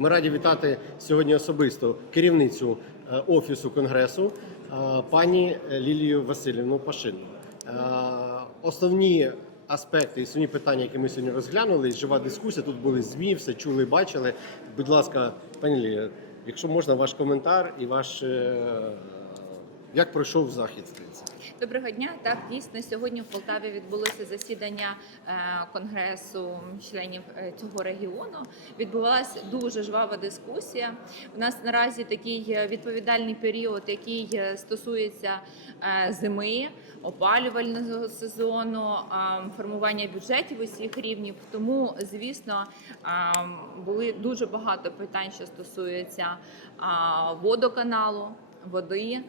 Ми раді вітати сьогодні особисто керівницю е, офісу конгресу е, пані Лілію Васильівну Пашину. Е, Основні аспекти і основні питання, які ми сьогодні розглянули, жива дискусія. Тут були змі, все чули, бачили. Будь ласка, пані Лілія, якщо можна, ваш коментар і ваш як пройшов захід. здається. Доброго дня. Так дійсно сьогодні в Полтаві відбулося засідання е, конгресу членів е, цього регіону. Відбувалася дуже жвава дискусія. У нас наразі такий е, відповідальний період, який стосується зими, опалювального сезону, формування бюджетів усіх рівнів. Тому, звісно, були дуже багато питань, що стосуються е, водоканалу води, е,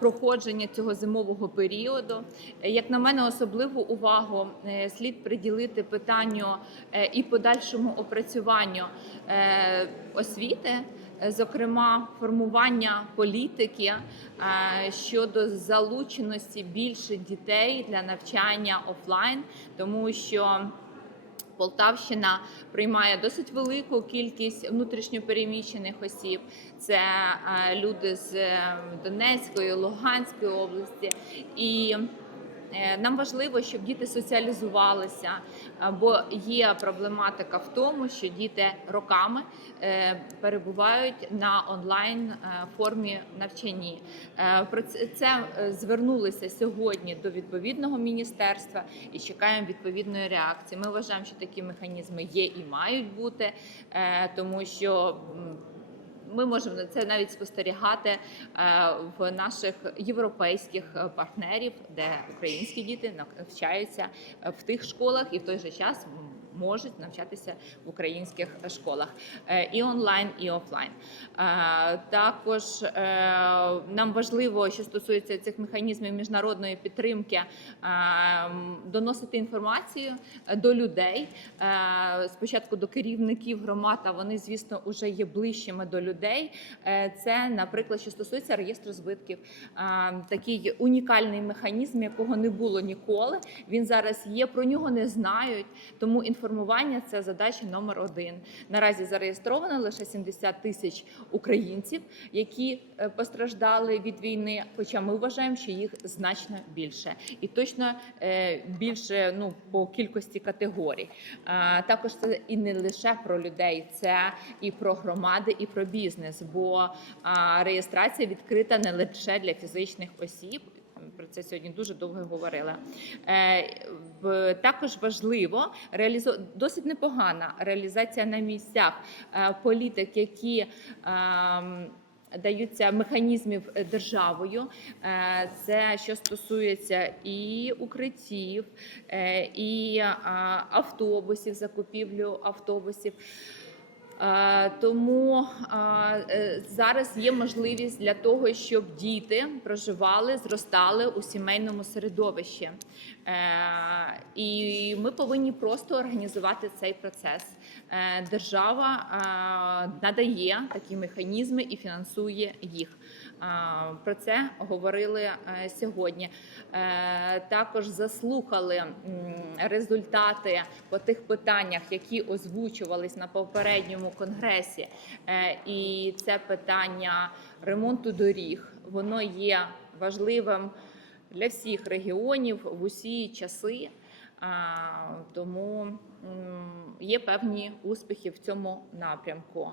проходження цього зимового періоду. Як на мене, особливу увагу е, слід приділити питанню е, і подальшому опрацюванню освіти. Зокрема, формування політики щодо залученості більше дітей для навчання офлайн, тому що Полтавщина приймає досить велику кількість внутрішньопереміщених осіб. Це е, люди з е, Донецької, Луганської області. І нам важливо, щоб діти соціалізувалися, е, бо є проблематика в тому, що діти роками е, перебувають на онлайн е, формі навчанні. Е, Про це е, звернулися сьогодні до відповідного міністерства і чекаємо відповідної реакції. Ми вважаємо, що такі механізми є і мають бути, е, тому що. Ми можемо на це навіть спостерігати е, в наших європейських партнерів, де українські діти навчаються е, в тих школах і в той же час можуть навчатися в українських школах е, і онлайн, і офлайн. Е, Також е, нам важливо, що стосується цих механізмів міжнародної підтримки, доносити інформацію до людей. Спочатку до керівників громад, а вони, звісно, вже є ближчими до людей. Це, наприклад, що стосується реєстру збитків, такий унікальний механізм, якого не було ніколи. Він зараз є, про нього не знають. Тому інформування це задача номер один. Наразі зареєстровано лише 70 тисяч українців, які е, постраждали від війни. Хоча ми вважаємо, що їх значно більше, і точно е, більше ну по кількості категорій. Також це і не лише про людей, це і про громади, і про бізнес. Бо реєстрація відкрита не лише для фізичних осіб. Про це сьогодні дуже довго говорила. Е, також важливо досить непогана реалізація на місцях е, політик, які ем, даються механізмів державою. Е, Це що стосується і укриттів, і автобусів, закупівлю автобусів. Е, Тому е, зараз є можливість для того, щоб діти проживали, зростали у сімейному середовищі. Е, І ми повинні просто організувати цей процес. Е, Держава е, надає такі механізми і фінансує їх. Про це говорили сьогодні. Також заслухали результати по тих питаннях, які озвучувались на попередньому конгресі. І це питання ремонту доріг. Воно є важливим для всіх регіонів в усі часи. Тому є певні успіхи в цьому напрямку.